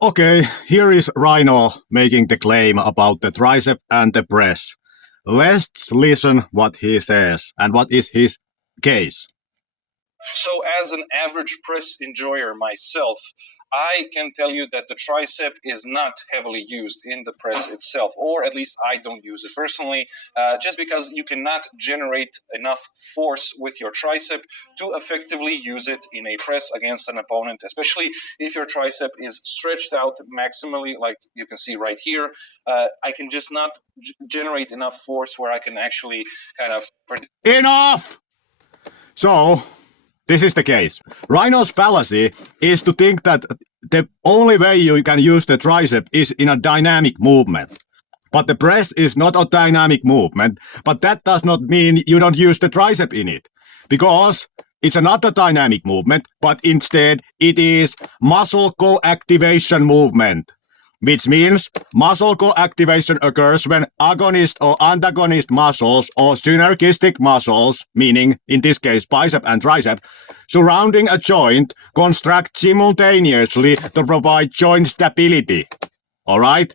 Okay, here is Rhino making the claim about the tricep and the press. Let's listen what he says and what is his case. So, as an average press enjoyer myself, I can tell you that the tricep is not heavily used in the press itself, or at least I don't use it personally, just because you cannot generate enough force with your tricep to effectively use it in a press against an opponent, especially if your tricep is stretched out maximally, like you can see right here. I can just not generate enough force where I can actually kind of. Enough! So, this is the case. Rhino's fallacy is to think that the only way you can use the tricep is in a dynamic movement. But the press is not a dynamic movement, but that does not mean you don't use the tricep in it. Because it's not a dynamic movement, but instead it is muscle coactivation movement. Which means muscle coactivation occurs when agonist or antagonist muscles or synergistic muscles, meaning in this case bicep and tricep, surrounding a joint contract simultaneously to provide joint stability. Alright?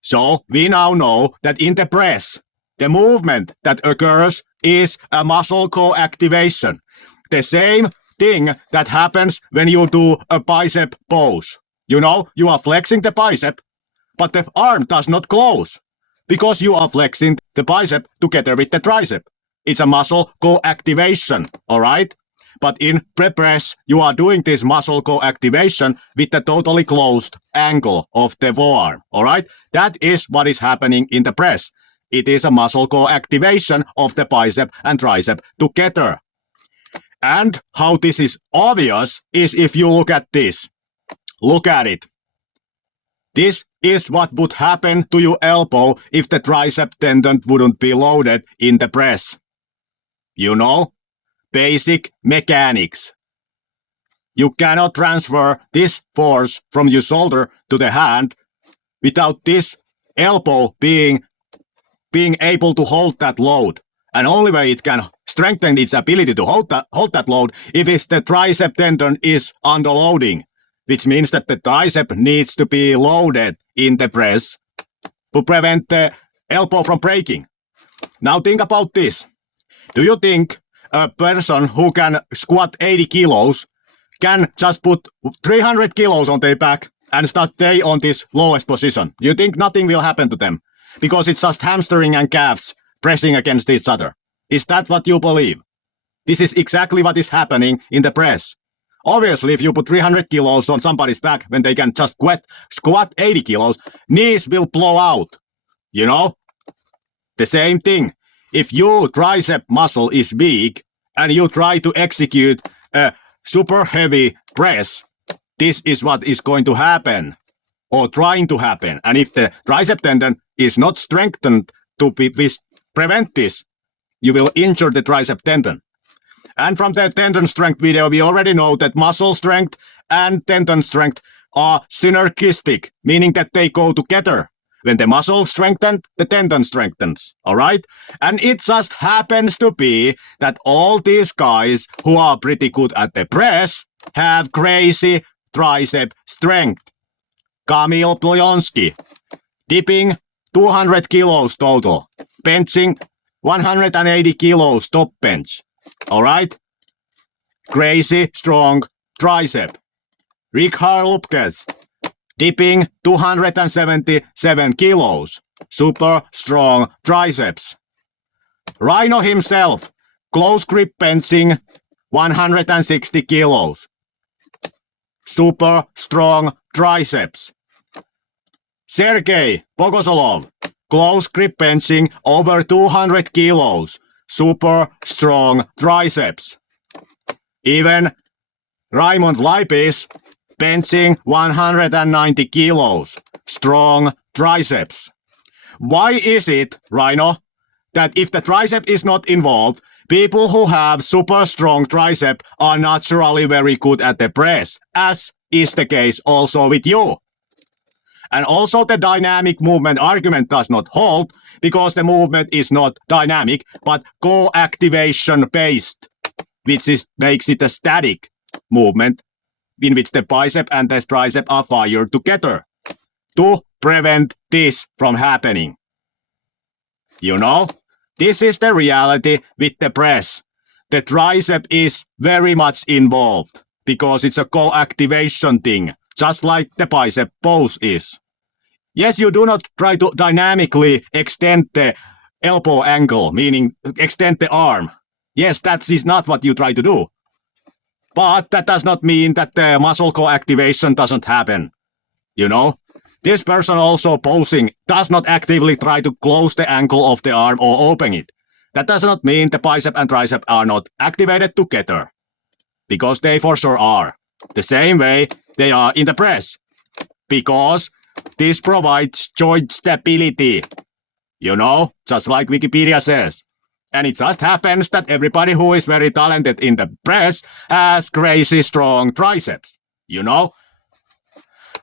So we now know that in the press, the movement that occurs is a muscle coactivation. The same thing that happens when you do a bicep pose. You know, you are flexing the bicep, but the arm does not close because you are flexing the bicep together with the tricep. It's a muscle coactivation, alright? But in press, you are doing this muscle coactivation with the totally closed angle of the forearm, alright? That is what is happening in the press. It is a muscle coactivation of the bicep and tricep together. And how this is obvious is if you look at this. Look at it. This is what would happen to your elbow if the tricep tendon wouldn't be loaded in the press. You know? Basic mechanics. You cannot transfer this force from your shoulder to the hand without this elbow being able to hold that load. And only way it can strengthen its ability to hold that load if the tricep tendon is under loading, which means that the tricep needs to be loaded in the press to prevent the elbow from breaking. Now think about this. Do you think a person who can squat 80 kilos can just put 300 kilos on their back and stay on this lowest position? You think nothing will happen to them because it's just hamstring and calves pressing against each other. Is that what you believe? This is exactly what is happening in the press. Obviously, if you put 300 kilos on somebody's back when they can just squat 80 kilos, knees will blow out. You know? The same thing. If your tricep muscle is weak and you try to execute a super heavy press, this is what is going to happen or trying to happen. And if the tricep tendon is not strengthened to prevent this, you will injure the tricep tendon. And from the tendon strength video, we already know that muscle strength and tendon strength are synergistic, meaning that they go together. When the muscle strengthens, the tendon strengthens, alright? And it just happens to be that all these guys who are pretty good at the press have crazy tricep strength. Kamil Plionski, dipping 200 kilos total, benching 180 kilos top bench, alright? Crazy strong tricep. Richard Lupkes, dipping 277 kilos. Super strong triceps. Rhino himself, close grip benching 160 kilos. Super strong triceps. Sergey Bogosolov, close grip benching over 200 kilos. Super strong triceps. Even Raymond Lipis, benching 190 kilos. Strong triceps. Why is it, Rhino, that if the tricep is not involved, people who have super strong tricep are naturally very good at the press, as is the case also with you? And also the dynamic movement argument does not hold because the movement is not dynamic but co-activation based, which makes it a static movement. in which the bicep and the tricep are fired together to prevent this from happening. You know, this is the reality with the press. The tricep is very much involved because it's a coactivation thing, just like the bicep pose is. Yes, you do not try to dynamically extend the elbow angle, meaning extend the arm. Yes, that is not what you try to do. But that does not mean that the muscle coactivation doesn't happen. You know? This person also posing does not actively try to close the ankle of the arm or open it. That does not mean the bicep and tricep are not activated together. Because they for sure are. The same way they are in the press. Because this provides joint stability. You know, just like Wikipedia says. And it just happens that everybody who is very talented in the press has crazy strong triceps. You know?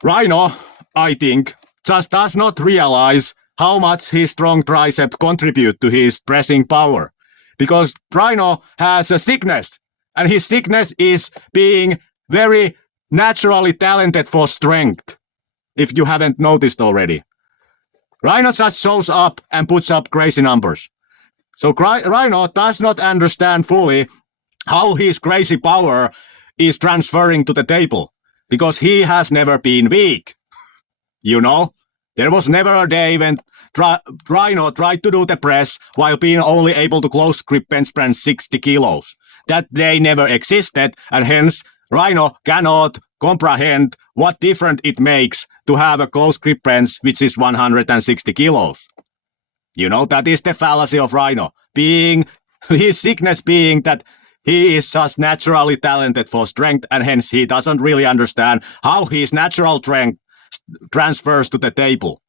Rhino, I think, just does not realize how much his strong tricep contribute to his pressing power. Because Rhino has a sickness, and his sickness is being very naturally talented for strength, if you haven't noticed already. Rhino just shows up and puts up crazy numbers. So Rhino does not understand fully how his crazy power is transferring to the table, because he has never been weak. You know, there was never a day when Rhino tried to do the press while being only able to close grip bench press 60 kilos. That day never existed, and hence Rhino cannot comprehend what difference it makes to have a close grip bench which is 160 kilos. You know, that is the fallacy of Rhino. His sickness being that he is just naturally talented for strength, and hence he doesn't really understand how his natural strength transfers to the table.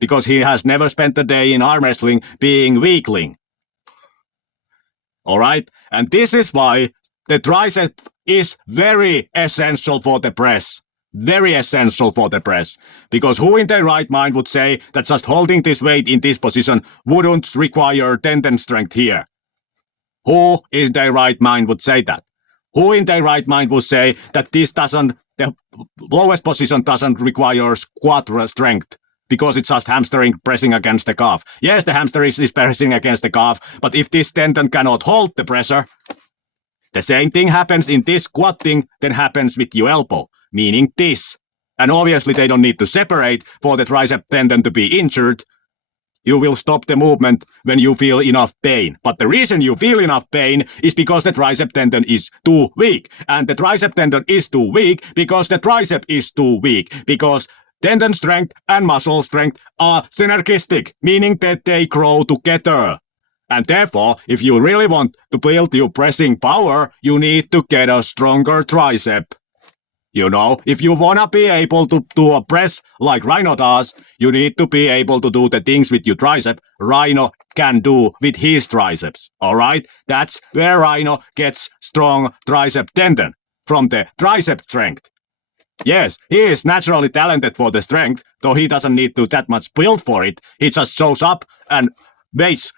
Because he has never spent a day in arm wrestling being weakling. Alright? And this is why the tricep is very essential for the press. Very essential for the press. Because who in their right mind would say that just holding this weight in this position wouldn't require tendon strength here? Who in their right mind would say that? Who in their right mind would say that the lowest position doesn't require squat strength because it's just hamstring pressing against the calf? Yes, the hamstring is pressing against the calf, but if this tendon cannot hold the pressure, the same thing happens in this squatting than happens with your elbow, meaning this. And obviously they don't need to separate for the tricep tendon to be injured. You will stop the movement when you feel enough pain. But the reason you feel enough pain is because the tricep tendon is too weak. And the tricep tendon is too weak because the tricep is too weak. Because tendon strength and muscle strength are synergistic, meaning that they grow together. And therefore, if you really want to build your pressing power, you need to get a stronger tricep. You know, if you wanna be able to do a press like Rhino does, you need to be able to do the things with your tricep Rhino can do with his triceps. Alright? That's where Rhino gets strong tricep tendon, from the tricep strength. Yes, he is naturally talented for the strength, though he doesn't need to that much build for it. He just shows up and weights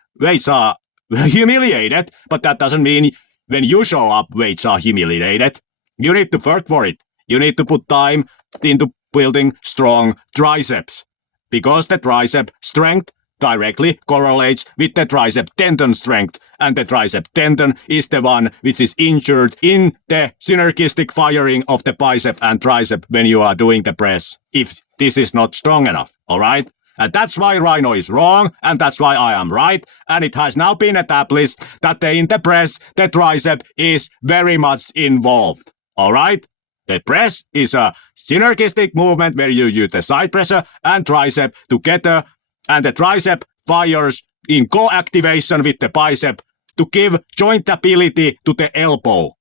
are humiliated, but that doesn't mean when you show up, weights are humiliated. You need to work for it. You need to put time into building strong triceps. Because the tricep strength directly correlates with the tricep tendon strength, and the tricep tendon is the one which is injured in the synergistic firing of the bicep and tricep when you are doing the press, if this is not strong enough, alright? And that's why Rhino is wrong, and that's why I am right, and it has now been established that in the press, the tricep is very much involved, alright? The press is a synergistic movement where you use the side pressure and tricep together, and the tricep fires in co-activation with the bicep to give jointability to the elbow,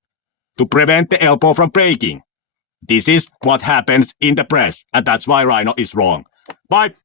to prevent the elbow from breaking. This is what happens in the press, and that's why Rhino is wrong. Bye!